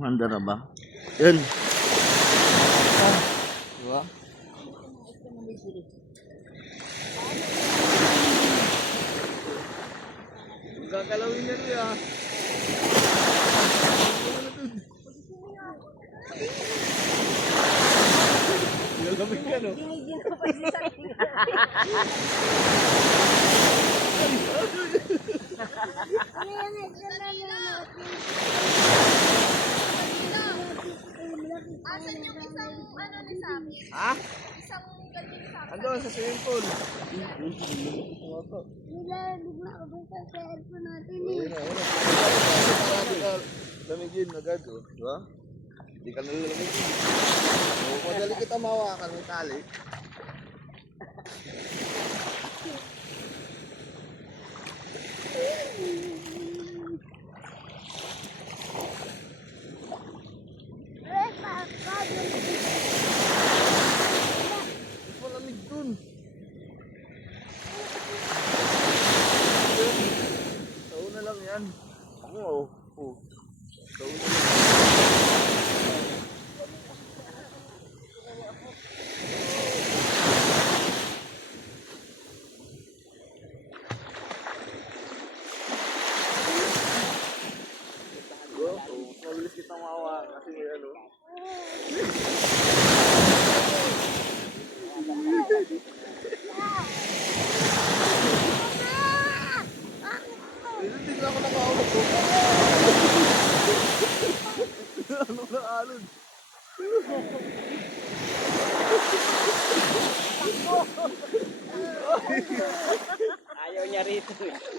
Handa na ba? Yan. Diba? Gagalawin yan niya. Galamig ka, no? Asan yung isang ano ni Sam? Ha? Isang galing Sam. Andun sa swimming pool. Bigla ako sa cellphone natin eh. Lamigin agad, oh. Diba? Hindi ka nalalamig. Madali kita mawakan ng tali. Malamig dun. Sauna lang yan. Oo. Oh. Sauna lang. Mabilis kita mawa kasi ano. Hindi na ako nakahawak ko. Ano na alon? Ayaw niya rito.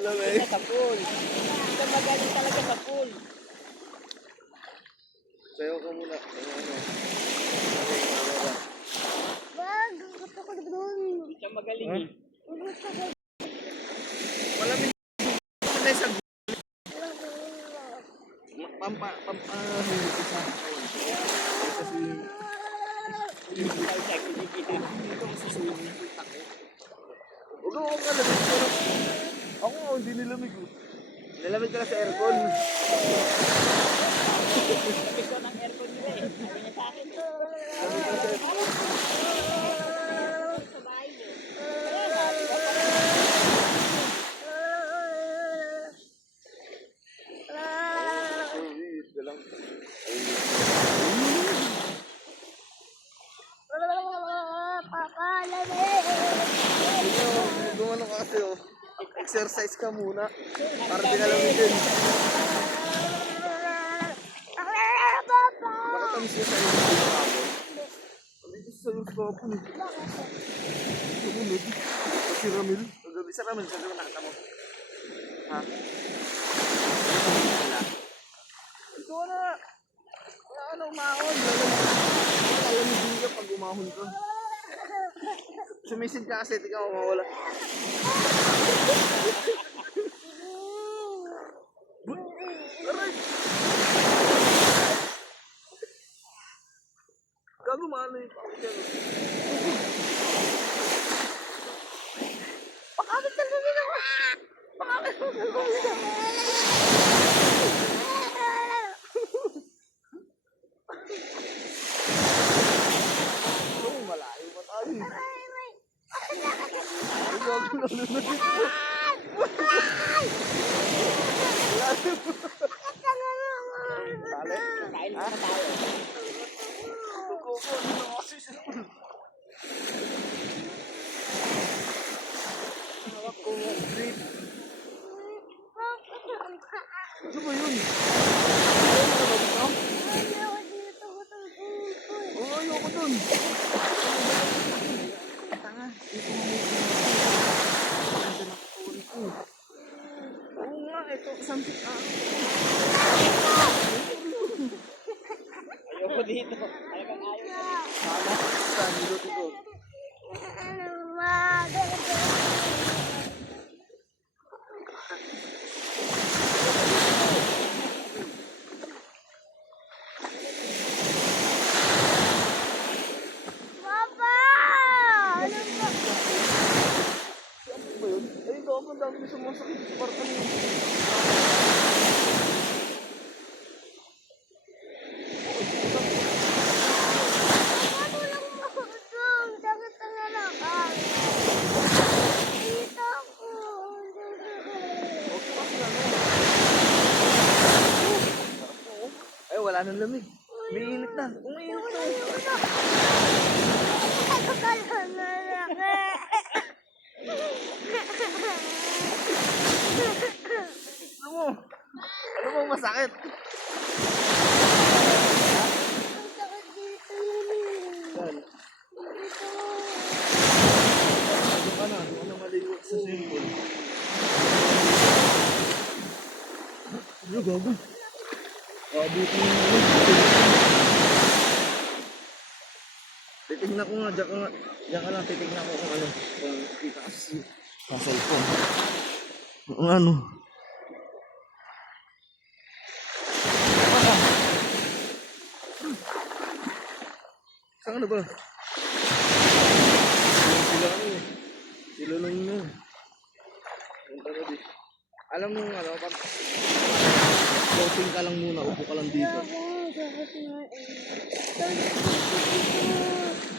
Lamig. Sa pool. Ito magaling talaga sa pool. Sayo ka muna. Wag, gusto ko doon. Siya magaling eh. Gusto ko. Malamig. Malamig sa pampahuli sa kasi Ay, siya kinikita. dito sa swimming pool takot. Huwag ako malamig. Ako hindi nilamig. Nilamig ka na sa aircon. Sabi ko ng aircon nila eh. Sabi niya sa akin eh. Nilamig ka sa aircon. Sa bahay niyo. Papa, lamig. Gumano ka kasi oh. Exercise ka muna. Para di nalamigin. Papa. Nakatamis ka sa iyo. Hindi sa iyo sa kapon. Sumunod. Si Ramil. Sa Ramil, sa iyo nakita mo. Ha? Ito na. Wala ka na umahon. Lalamigin ka pag umahon ka. Sumisid ka kasi, di ka mawawala. Aray! Gago maano yung pangit yan. Pakamit ka namin ako! Pakamit ka namin ako! Oo, malayo pa tayo. Ay, gago na lumit ko. Tali? Kain muna tayo. Kukuha na kasi siya. Hawak ko ang grip. Ano ba yun? Oo, ayoko dun. Tanga, dito mo mo. Oo nga, ito, something Ayoko dito. Talagang ayaw niya. Sana, saan dito dito. wala nang lamig. Umiinit na. Umiinit na. Ako ka lang malaki. Ano mo? Ano mo masakit? Ang sakit dito yun. Yan. Dito. Doon ka na. Doon ka na maligo sa swimming pool. Ano gago? Dito na yun. Titignan ko nga. Diyan ka nga. Diyan ka lang. Titignan ko kung ano. Kung kita kasi sa cellphone. Kung ano. Saan ka na ba? Sila ano eh. Sila lang yun. Punta na dito. Alam mo ano, pag floating ka lang muna, upo ka lang dito. Ako, sakit nga eh. Sakit dito.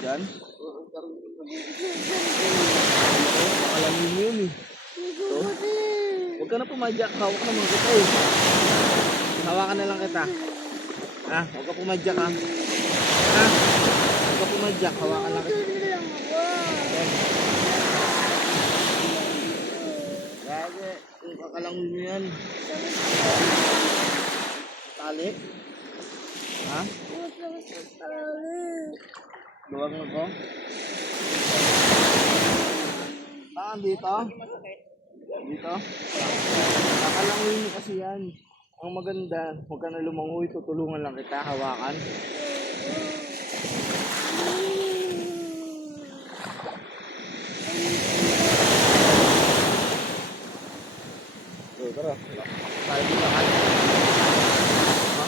Diyan? Akalamin mo yun eh. Dito ko din. Huwag ka na pumadyak, hawak naman kita eh. Hawakan na lang kita. Ha? Huwag ka pumadyak ha. Ha? Huwag ka pumadyak, hawakan lang kita. Dito lang ako. Yan. Gage, kakalangon mo yan. Tali? Ha? Luwag mo ko? Dito? Dito? Kakalangoy mo kasi yan. Ang maganda, huwag ka na lumangoy, tutulungan lang kita, hawakan. So, tara. Tayo dito lahat. Ha?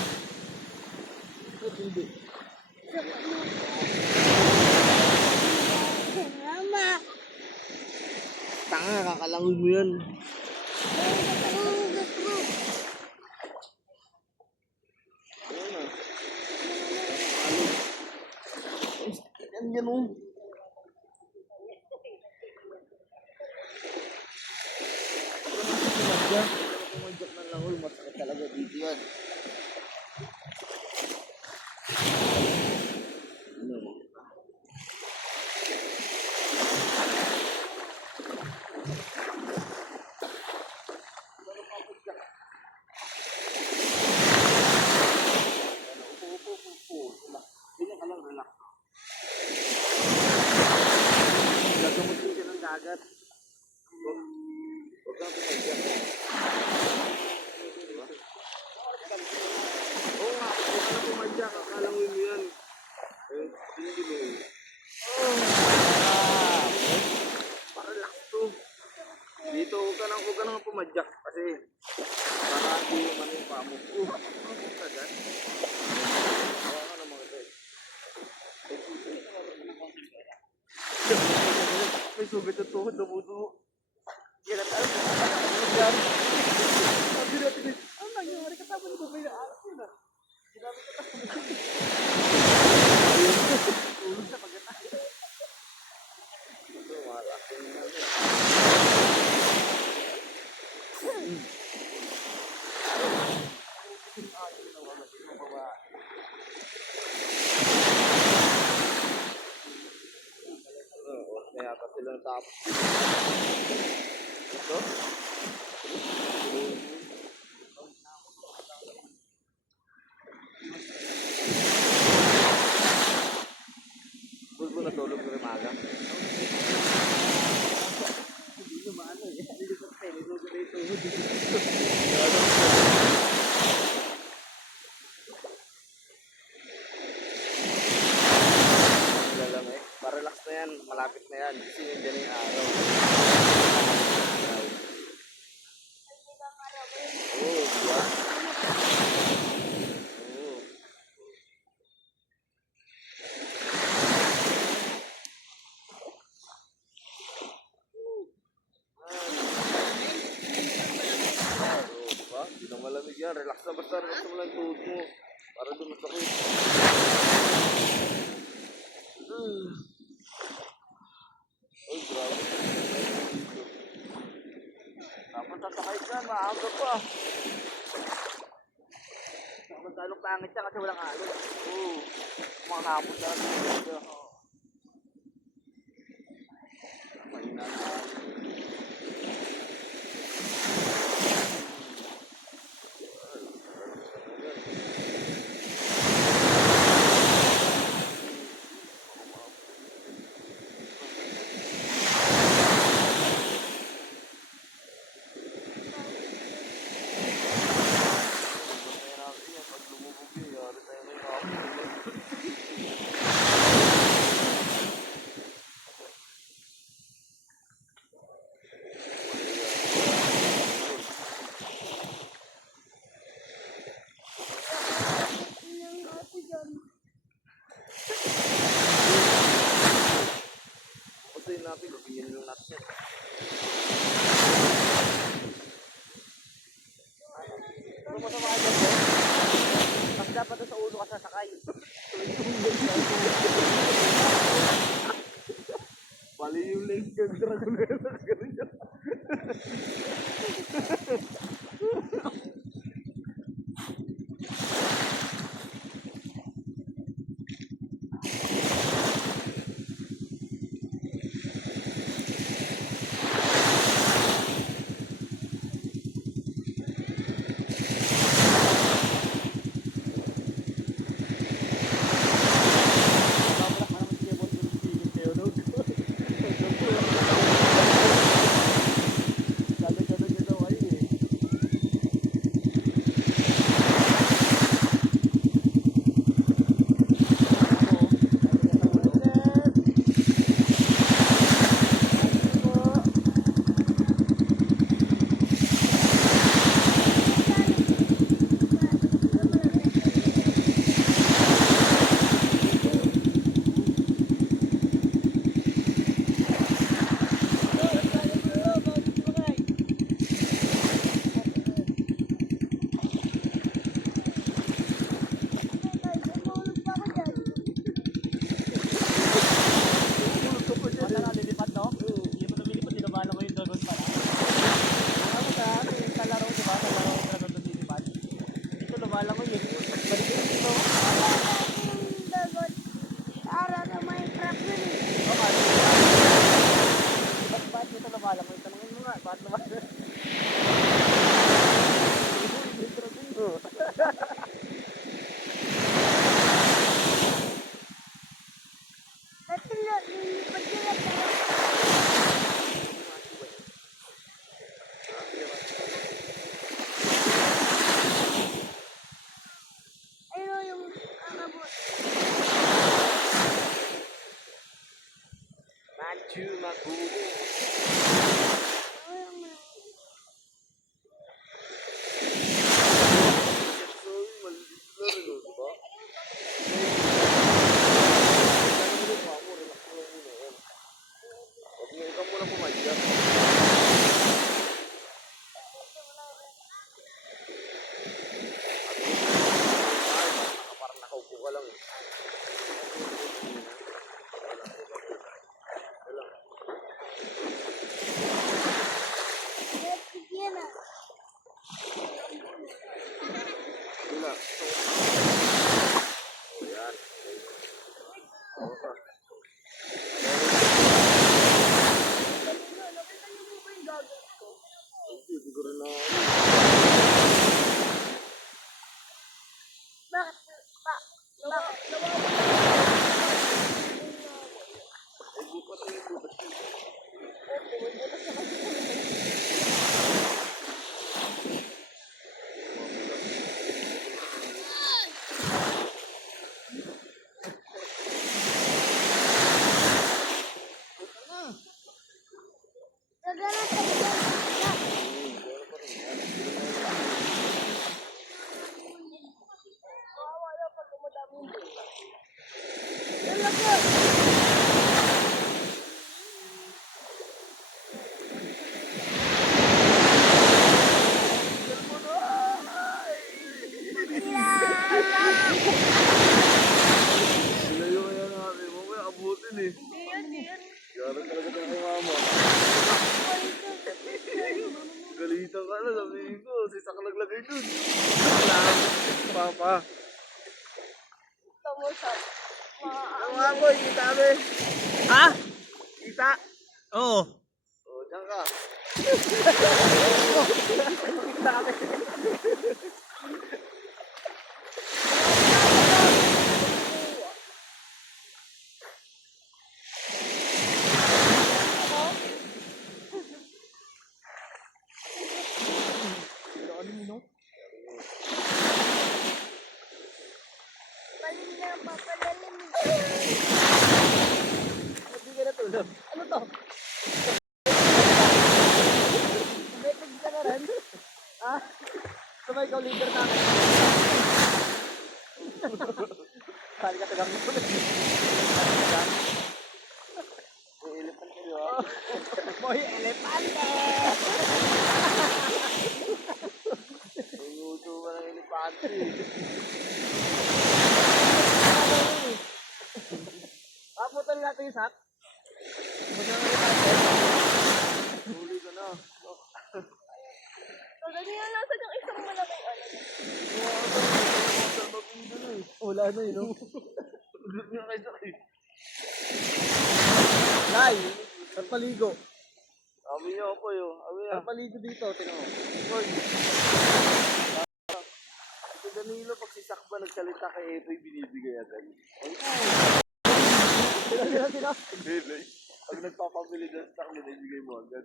Ba't hindi? Mama. Tanga, kakalangoy mo yan. Ayan na. Yan yan o. Pumadyak ng langol, masakit talaga dito yan. Ano? Ganyan ka lang, relax. Gagamot din siya ng dagat. Huwag kang pumadyak. Diba? Oo nga, huwag ka na pumadyak. Akalangoy mo yan. Hindi mo. Para relax to. Dito, huwag ka nang pumadyak. Kasi, para hindi naman yung pamo. Huwag ka dyan. Hawa ka naman ito eh. May sugat na tuhod, dumudugo. Yan at alam. Yan. Sabi natin eh, ano nangyari ka tapos ba may naalas yun ah. Ginamit ka tapos. Tulog sa pagkatay. Ito, malaki na namin. Kaya pa silang tapos. Ito? Bulbo na tulog ng umaga. Hindi na maano eh. Hindi ko pa nilog na ito. Lalamig. Pa-relax na yan. Malapit na yan. Kasi yun dyan yung araw. Oo, diba? Oo. Diba? Hindi na malamig yan. Relax na basta. Relax na lang tuhod mo. Para doon masakit. Uy, grabe. Dapat tatakay ka. Maaga pa. Dapat tayo lalong pangit siya kasi walang halo. Oo. Mga hamon talaga. Mahina na. Yung ate dyan. Patayin natin, gagawin lang natin yan. Ano masama ka dyan, bro? Mas dapat doon sa ulo ka sasakay. Bali yung legs ko, dragonero. Ganun yan. Tumulog pa ako dyan. Basta na lilipad, no? Hindi mo lumilipad, nilabanan ko yung dragon pala. Ano sa ano yung kalaro, di ba? Kalaro yung dragon doon lilipad. Dito lumalang ko yun. Balik yun dito. Yung dagot. Para sa Minecraft yun eh. Okay. Ba't dito lumalang ko? Tanungin mo nga, bakit lumalang? Dati lilipad yun at ayun yung akabot. Manchu Magubo. Ayun mo. Sorry, maliit na rin, oh, diba? Huwag mo ikaw muna pumadya. Parang nakaupo ka lang. Let's begin ah. Wala. Oh, yan. Oo ka. Nakita niyo po ba yung gagawin ko? Hindi ko rin na... Bakit? Bakit? Ay, bukas na yung butas yun. Gagana sa ilan. Meron pa rin yan. Kawawa pa. Ito mo sa Ano nga boy, kita be. Ha? Kita. Oo. O, dyan ka. palim na papalalim. Hindi ka natulog. Ano to? Metig ka na rin? Ha? Sabay ikaw leader namin. Sali ka tagang mo. May elephant kayo ha. Boy, elepante! May uso ka ng elepante. Paputan natin yung sak. Huli ka na. So, ganyan lang sa yung isang malaking ano. Wala na yun, no? Ulit nga kayo sakit. Lai, paligo. Sabi niyo ako yun. Sabi niya. Paligo dito, tinan mo. Boy. Ito Danilo, pag si Sakba nagsalita kay Epoy, binibigay agad. Sino? Hindi. Pag nagpapabili ng stock, binibigay mo agad.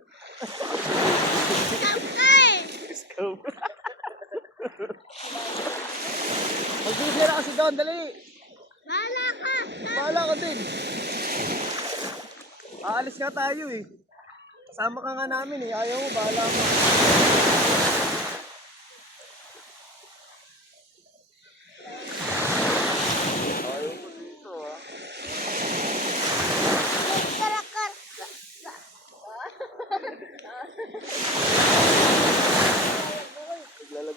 Scam. Magbibira kasi doon, dali. Bahala ka! Bahala ka din. Aalis nga tayo eh. Kasama ka nga namin eh. Ayaw mo, bahala ka. Ayaw mo dito ha. Karakar! Naglalag.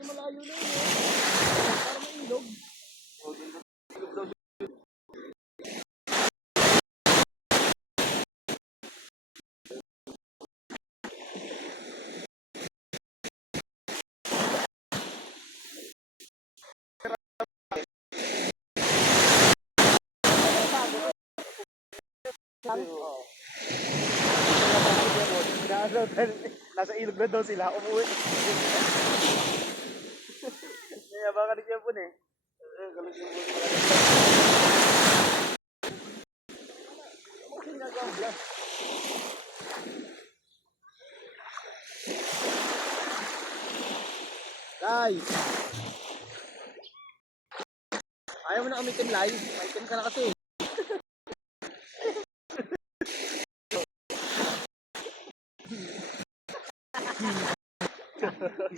Malayo na yun eh. Para may ilog. Nasa ilog na daw sila, umuwi. Kaya baka ni Kevin eh. Galit yung buhay. Lai! Ayaw mo na umitim, Lai. Maitim ka na kasi.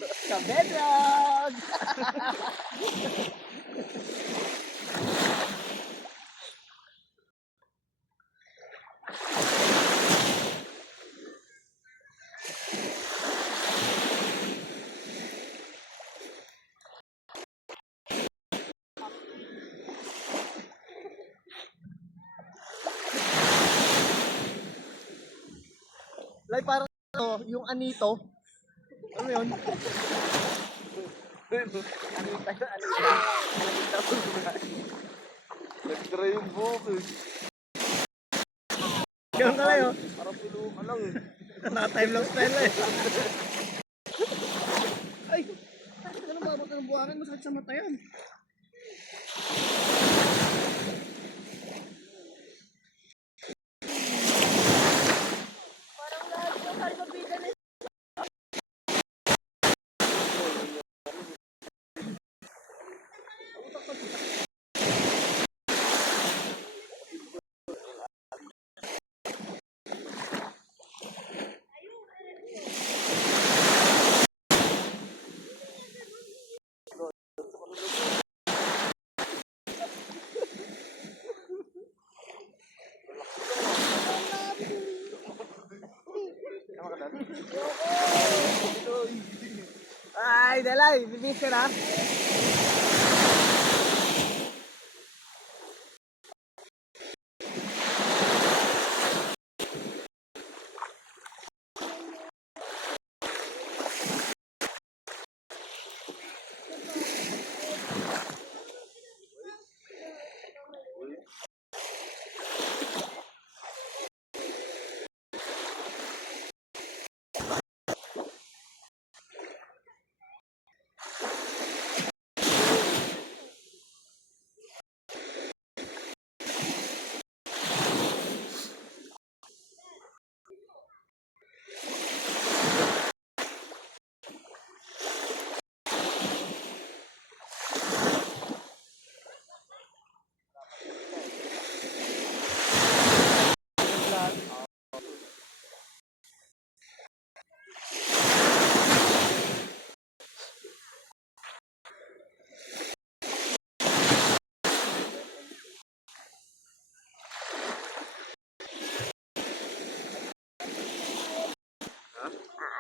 Kabedrog! Lai, parang ano, yung anito. Ano yun? Anita. Nag-try yung buhok eh. Ganun ka lang yun. Parang pilo ka lang eh. Naka-time lang style eh. Ay! Ano ba? Baka ng buhangin, masakit sa mata yan. Parang lahat ng salbabigan na pangalan. Ay, dalay. Bibis ka na.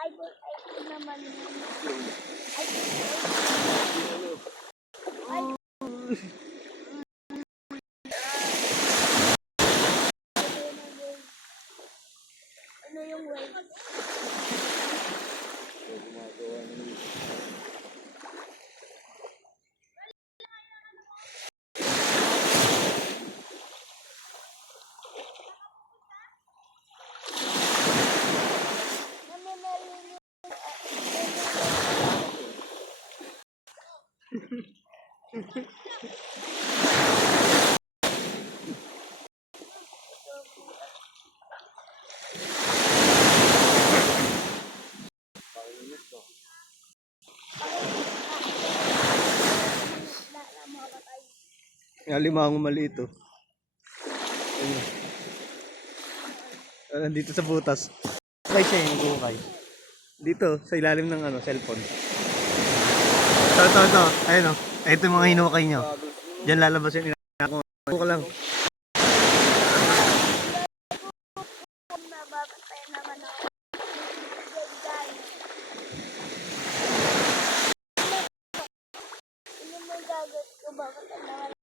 Idol naman yun. Ano yung wave? Gumagawa ng Namimili pakinis ko. Yung limang maliit oh. Ayun. Nandito sa butas. Try siya yung gukay. Dito, sa ilalim ng ano, cellphone. Ito. Ayun oh. Ito yung mga hinukay nyo. Diyan lalabas yung inako. Buka lang. Mababatayan naman ako. Guys. Ano mo gagot ko? Bakit naman?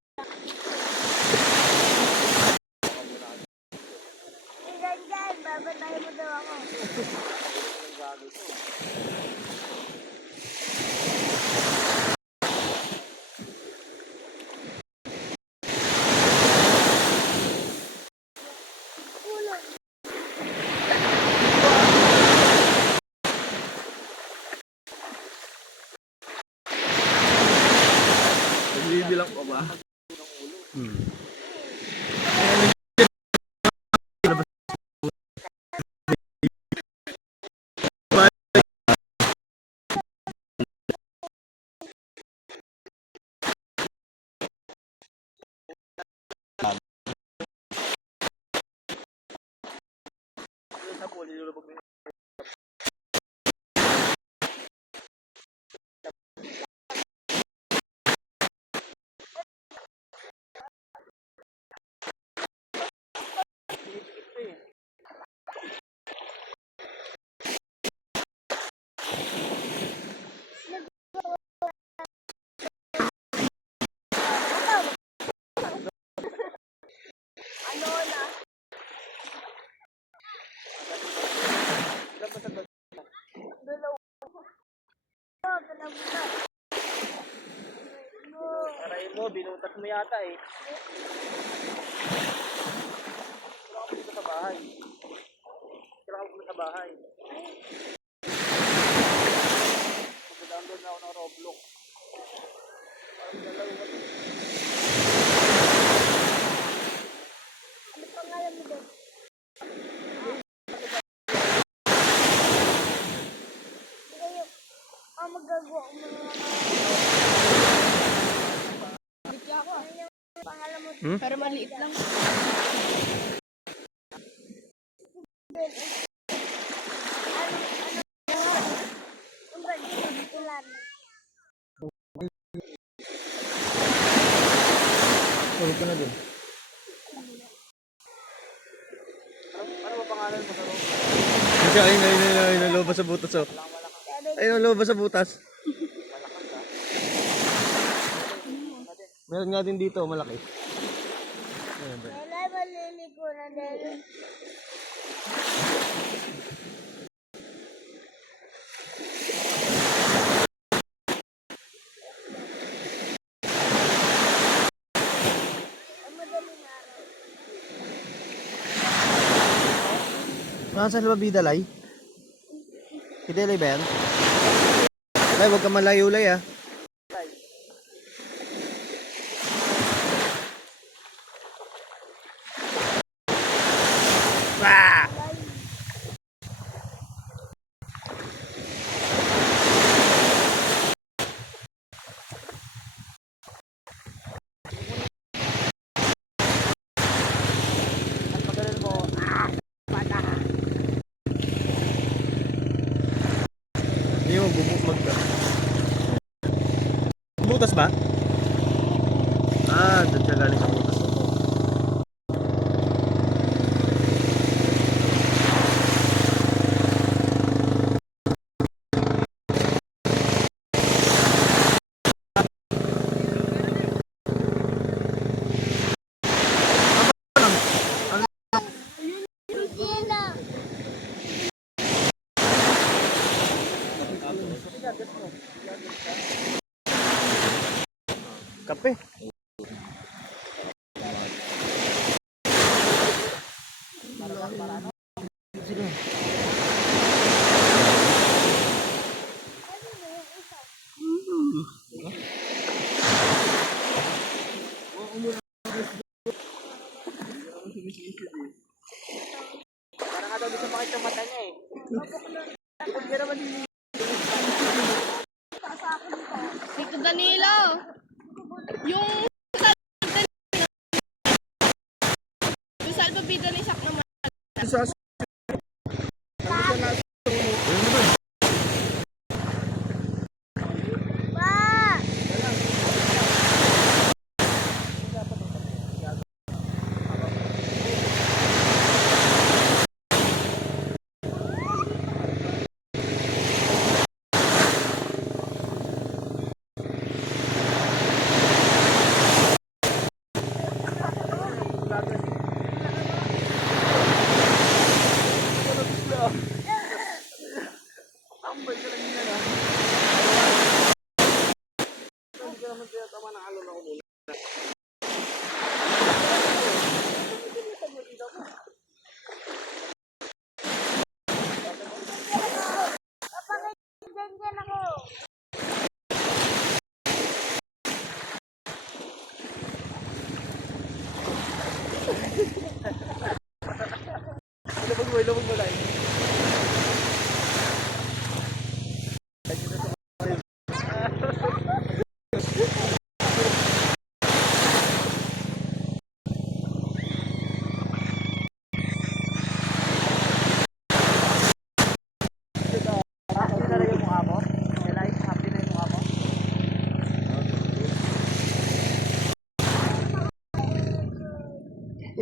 Dyan, babatayan mo daw ako. Kulong. Nagbibilang pa ba? Ano na? Dalawa. Dalawa. Aray mo, binutas mo yata eh. Kailangan mo dito sa bahay. Kailangan mo sa bahay. Mag-download na ako ng Roblox. Parang dalawa. Ano pangalan mo doon? Kayo, magagawa ko mga Bigla ako. Ano yung pangalan mo? Pero maliit lang. Ang ganda ng ulan. Tulog ka na dun. Ano ba pangalan mo sa Roblox? siya, ayun, lumabas sa butas, oh. Ayun, lumabas sa butas. Meron nga din dito, malaki. Ayun, ba? Kailan maliligo na dito? Ang madaling araw. Nasaan sa babida, Lay? Kita Lay ba yan? Lay, huwag ka malayo, Lay, ah. Ah! At pagkalan mo, Hindi mo, butas ba? Ah, doon siya galing sa butas. Sila. Kape. parang nga daw di siya makita yung mata niya eh. Hindi naman Tito Danilo, yung salbabida ni Shaq naman. Pa! Papakinggan ako. ilubog mo lang. Happy na rin yung mukha mo? Eli, happy na yung mukha mo? Hindi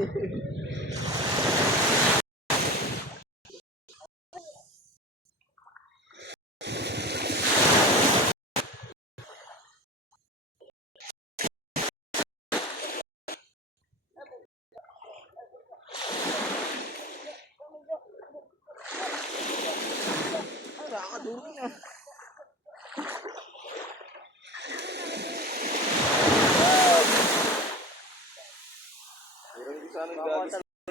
sa amin gagis.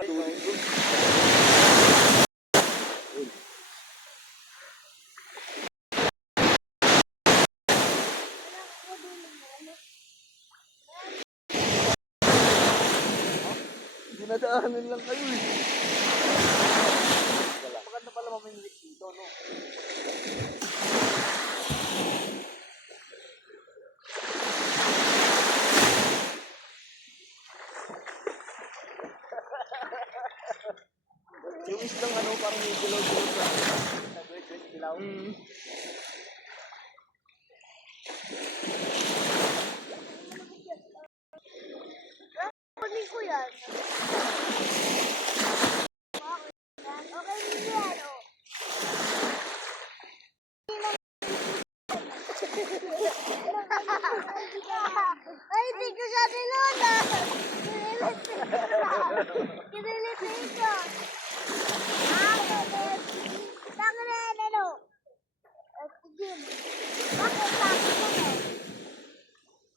Dinadaanan lang kayo eh. Maganda pala mamimik dito, no? Yung islang ano, parang may dilaw-dilaw sa... Dilaw. Kunin ko yan. Okay, yan. Okay, hindi yan. Oh. hindi ko siya nilola. Kinilit ko. Tangan na ano? Sige. Bakit sabi ko na?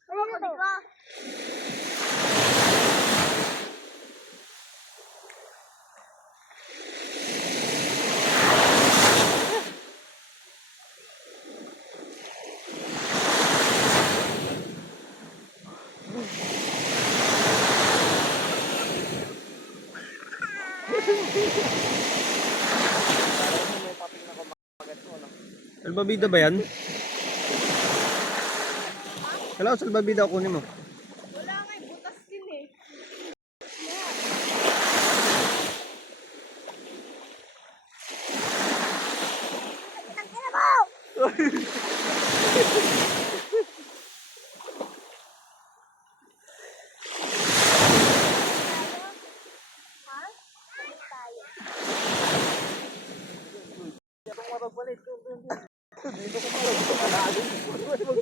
Ano ko? Salbabida ba yan? Kailangan salbabida ako kunin mo. Wala nga, butas din eh. Tangina mo!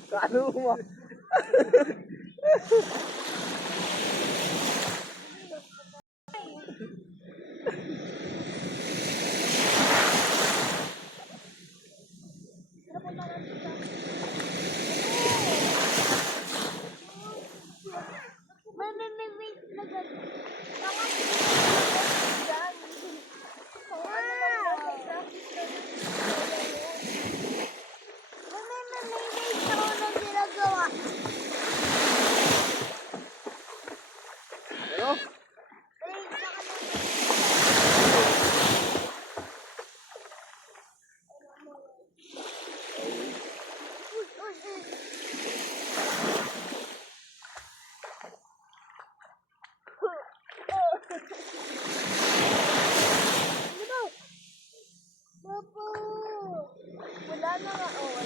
Kano mo? May wait na gano'n. Ano? Wala na nga, oh.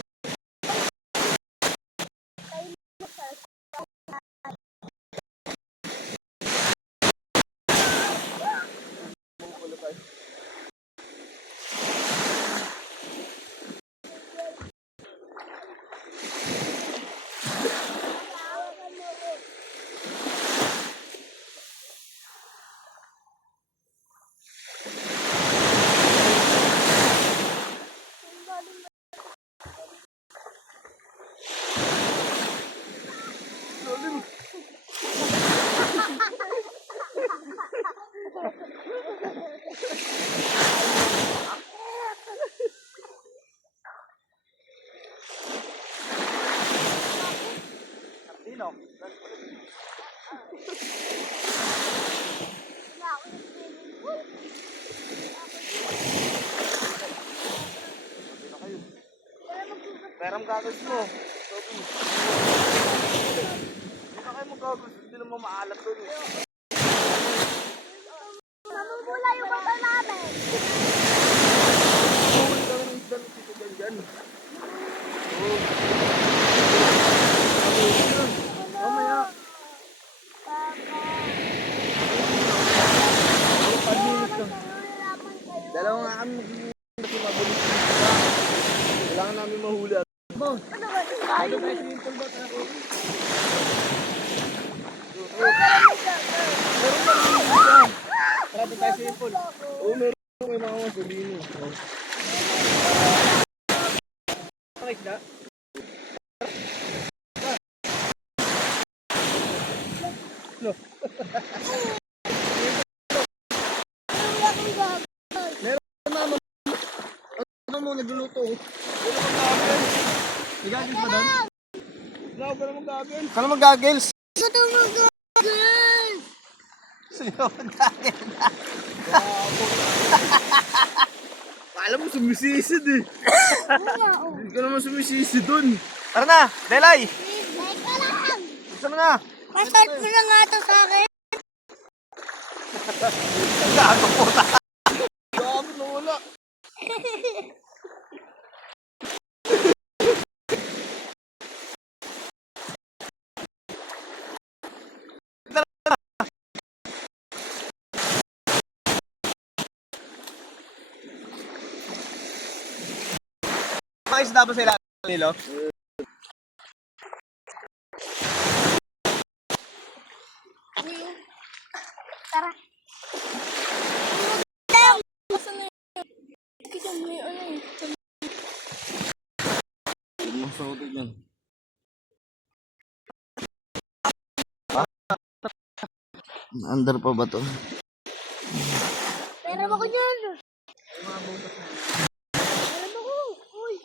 Sino? Peram gagawin mo. Hindi na kayo magagawin. Hindi naman maalat doon. Namumula yung mata namin. Huwag ka ng isda ng tito dyan. Mamaya. Dalawa nga kami mag-iingat kasi mabilis yung isda. Kailangan namin mahuli. Ano ba ito? Tayo ba ito? Marami tayo sa ipon. Oo, meron may mga masabihin mo. Ang isda? No. Ano mo nagluluto? Wala kang gagawin. May gagawin ba doon? Wala ka na mag-gagawin. Kala mag-gagawin? Sa'yo mag-gagawin. Alam mo, sumisisid eh. Hindi ka naman sumisisid dun. Tara na, Delay! Teka lang. Gusto na nga. Pasort mo na nga ito sa akin. Gago po ta. Gago na wala. Mga isda ba sila, Lilo? Tara. Asan na yun? Kita mo yung ano eh. Huwag mo sautin yan. Under pa ba to? Pero ako dyan. Alam ako. Uy.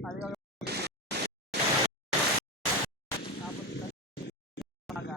Sabi ko, tapos talaga.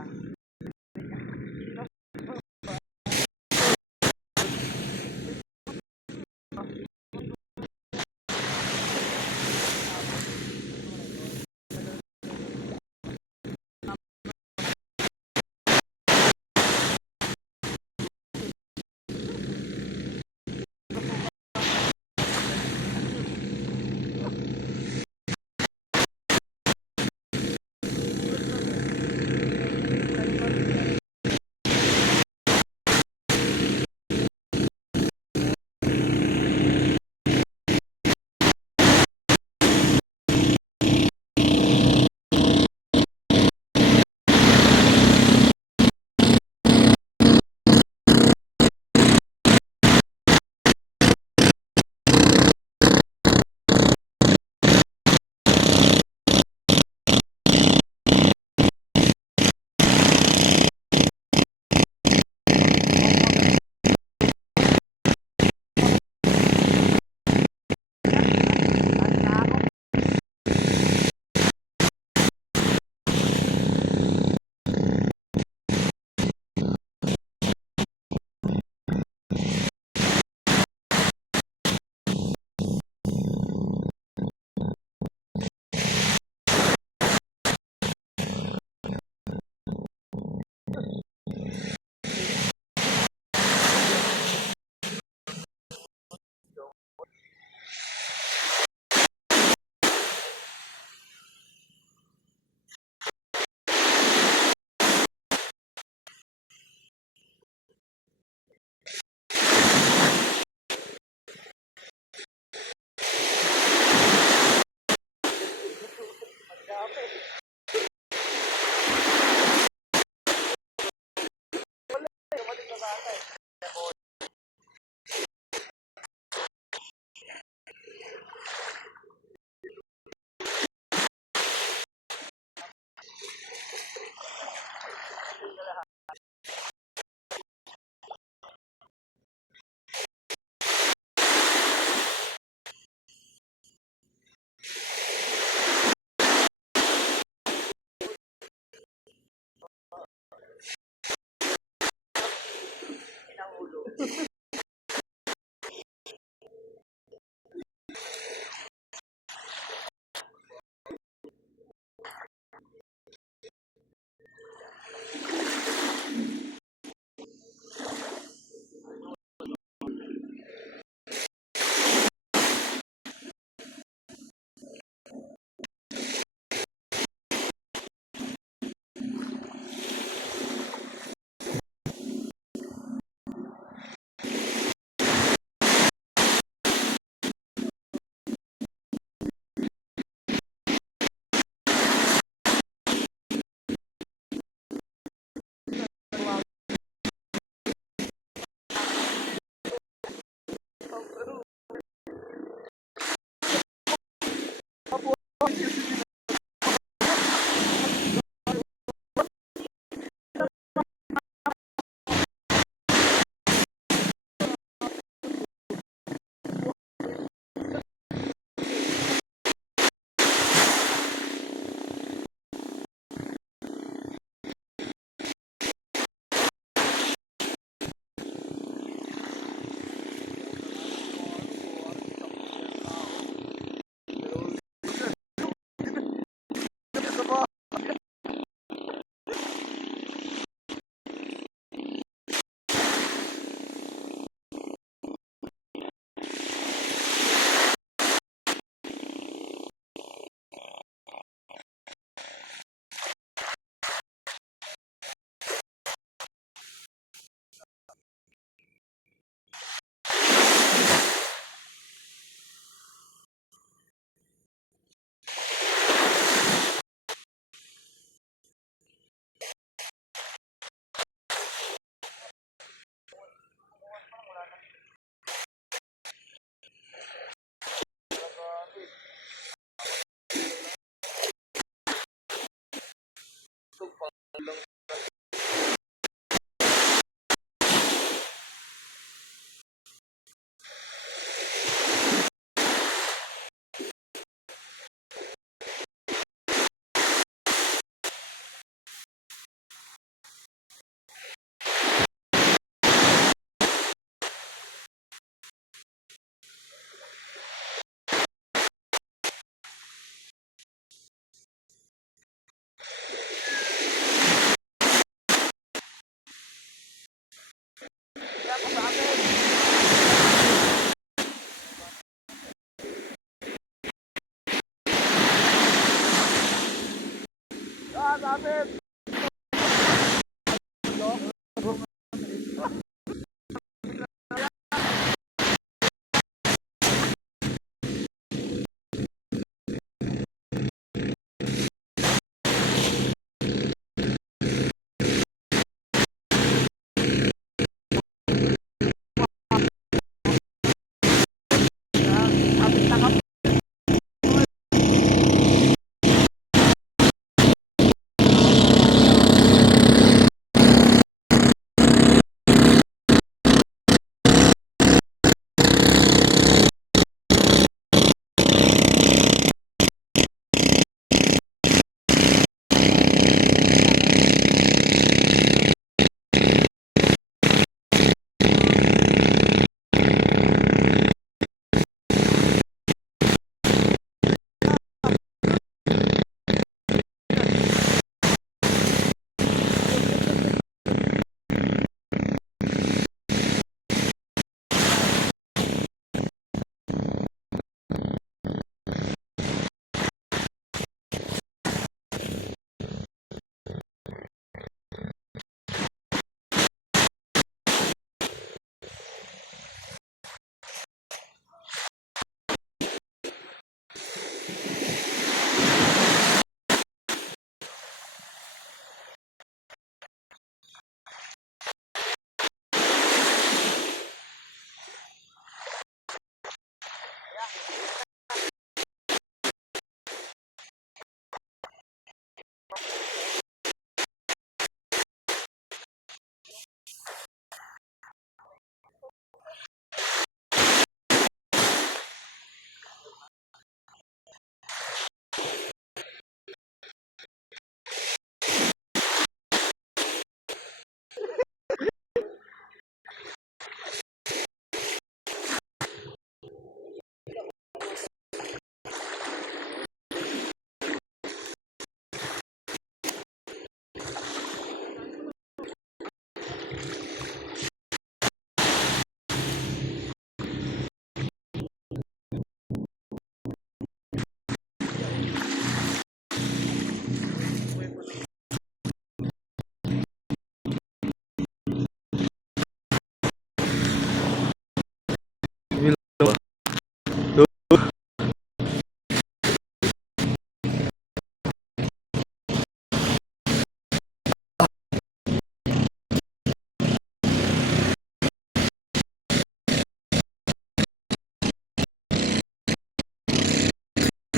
malapit.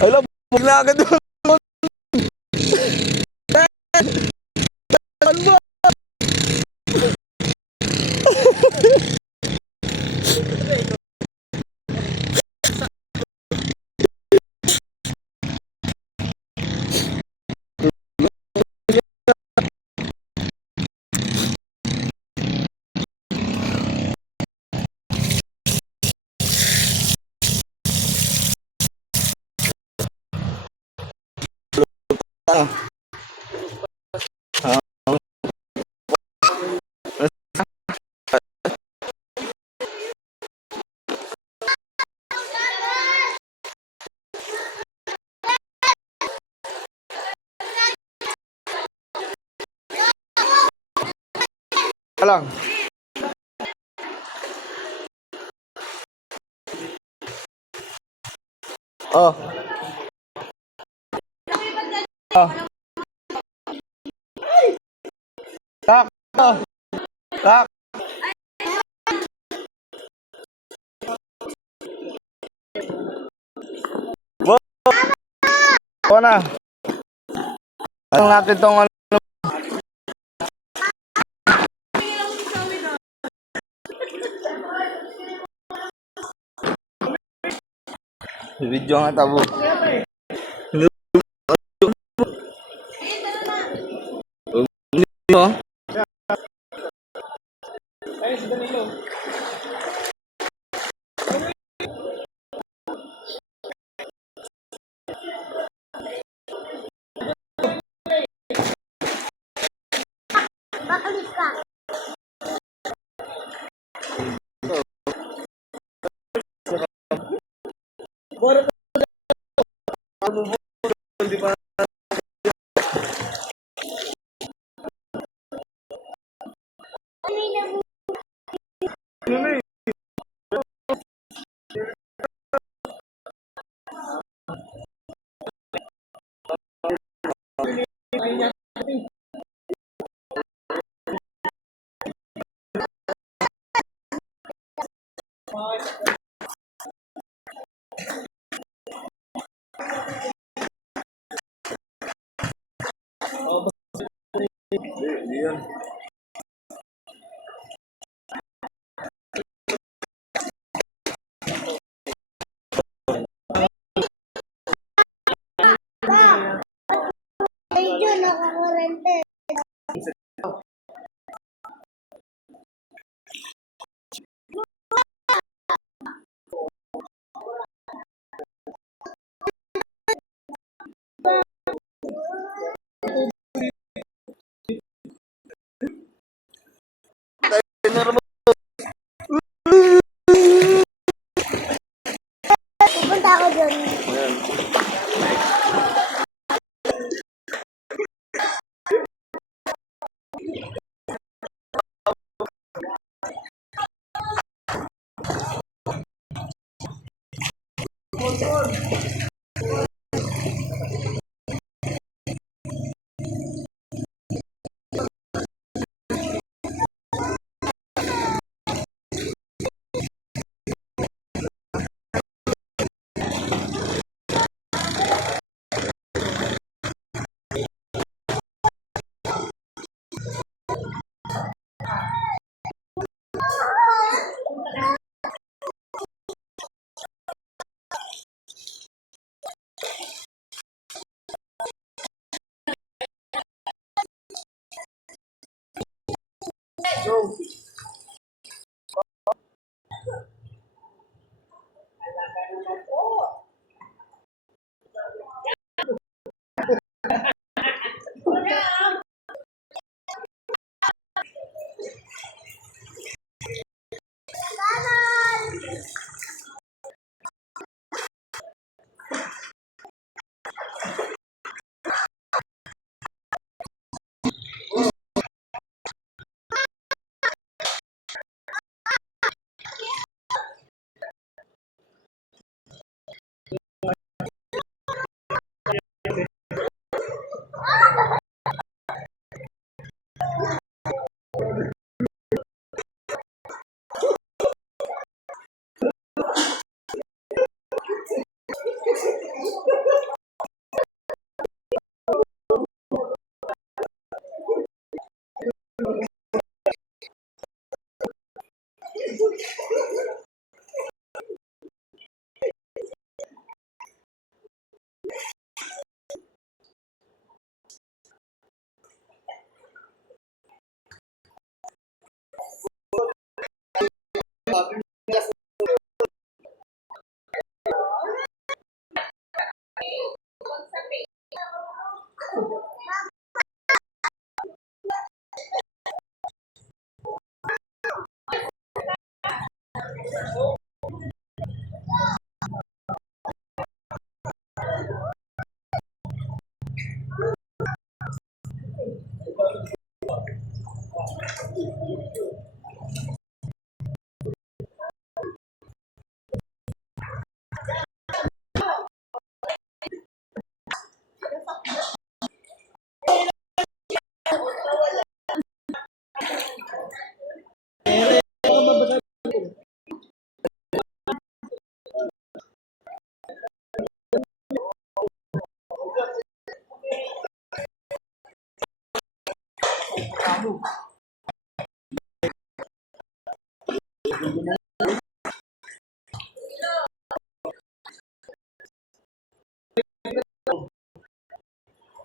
Alam, bigla agad doon. Ano ba? Lang. Oh. Oh. Tak. Oh. Tak. Wow. Ako na. Anong natin tong ano? Video nga tabo. Oh. Bakalis ka. Hindi yan. Medyo nakakurente. Pupunta ako dyan. Ayan.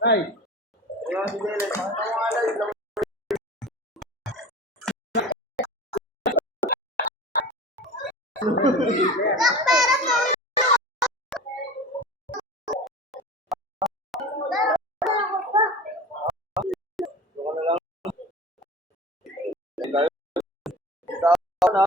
Ay. Wala si Belen. Mga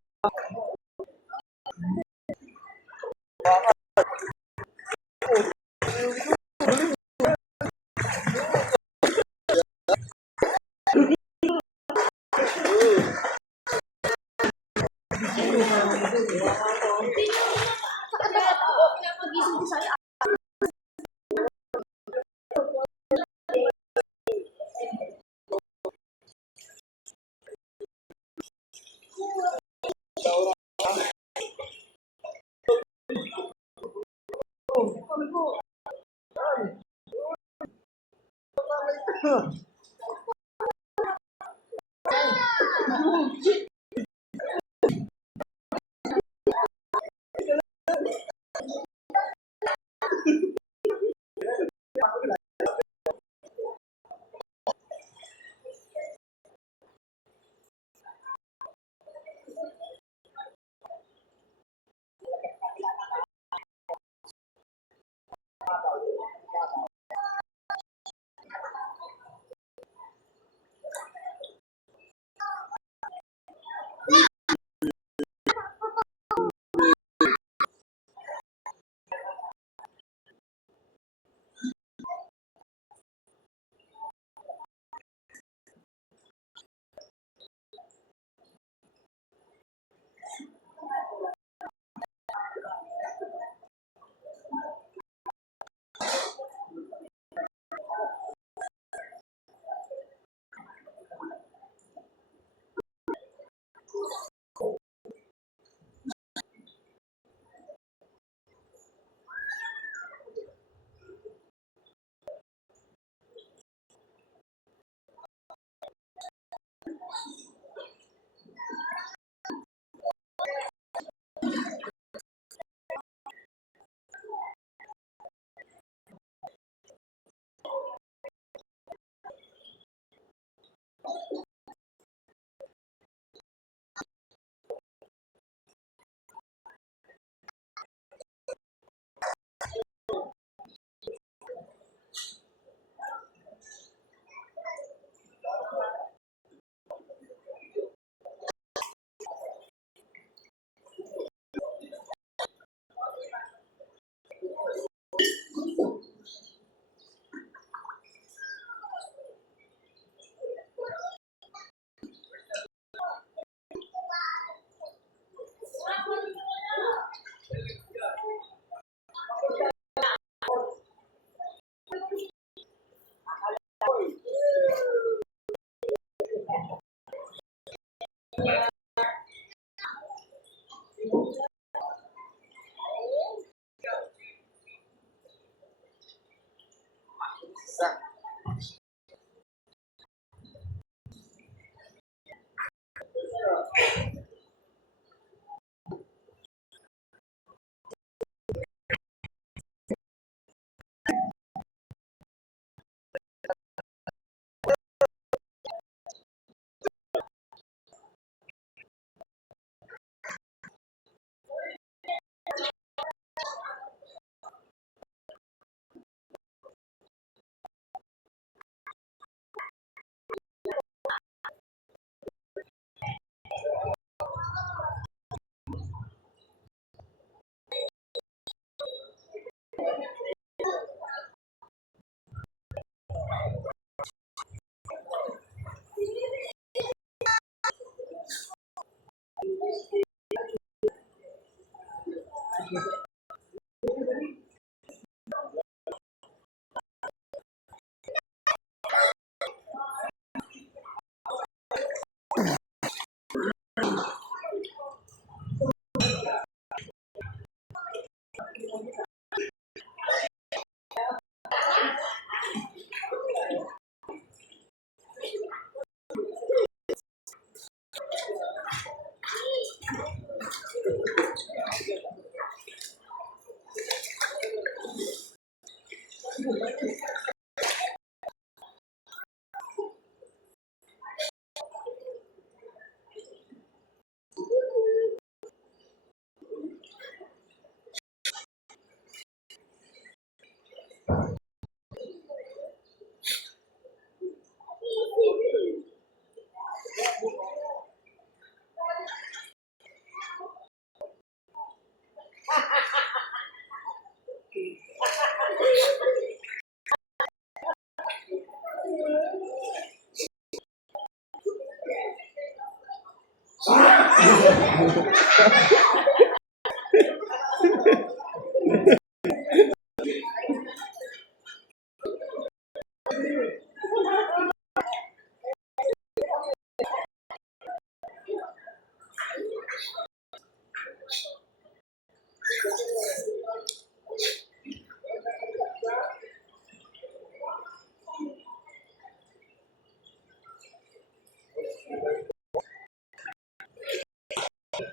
Diyan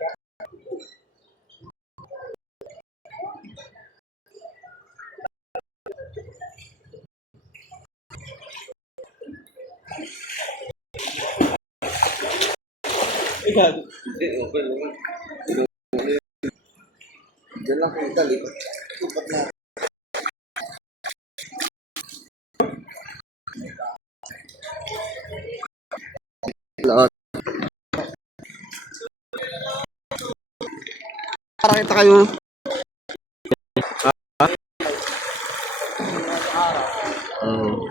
lang kita, lipat. Lipat na. Lahat. Para kita kayo. Oo.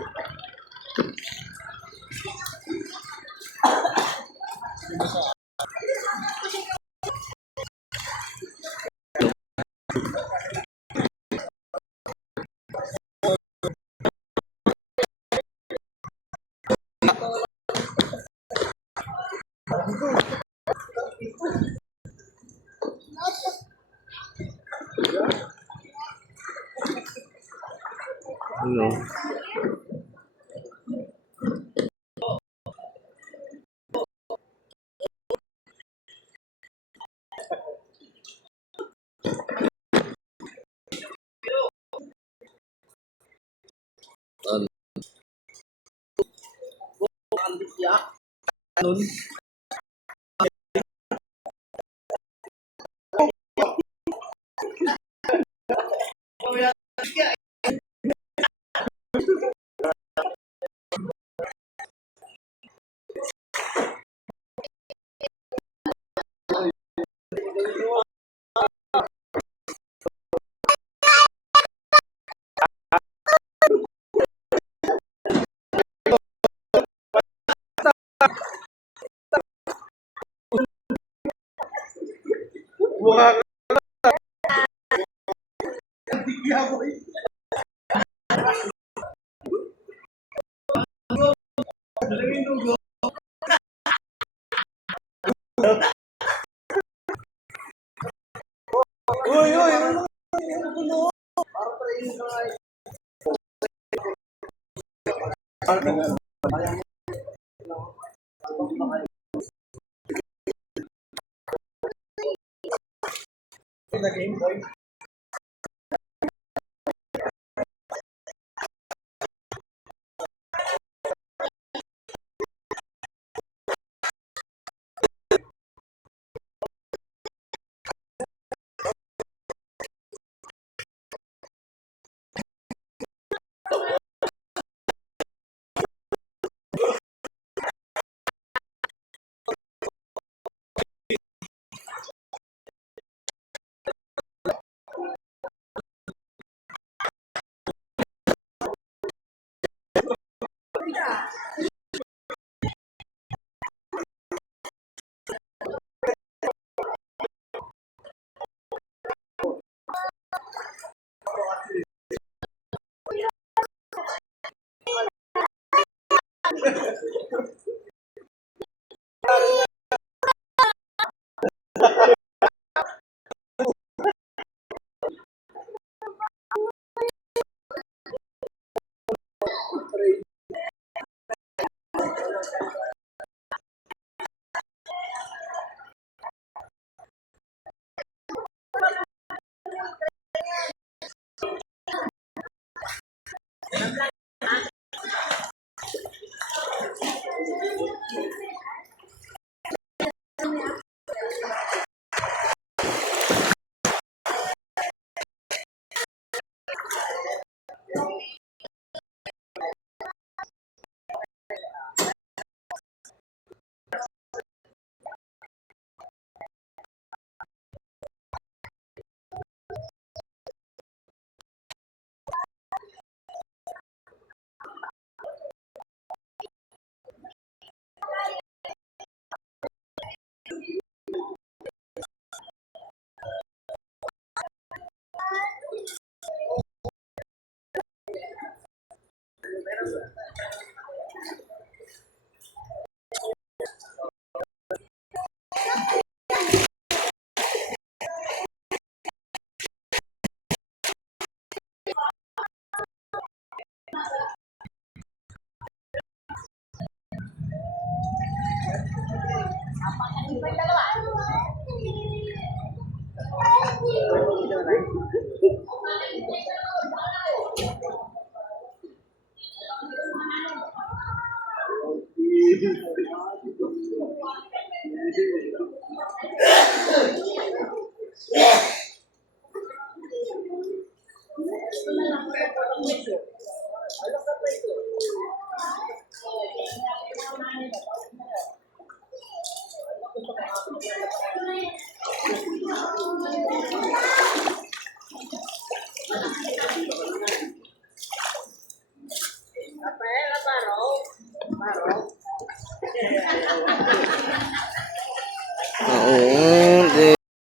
Ano?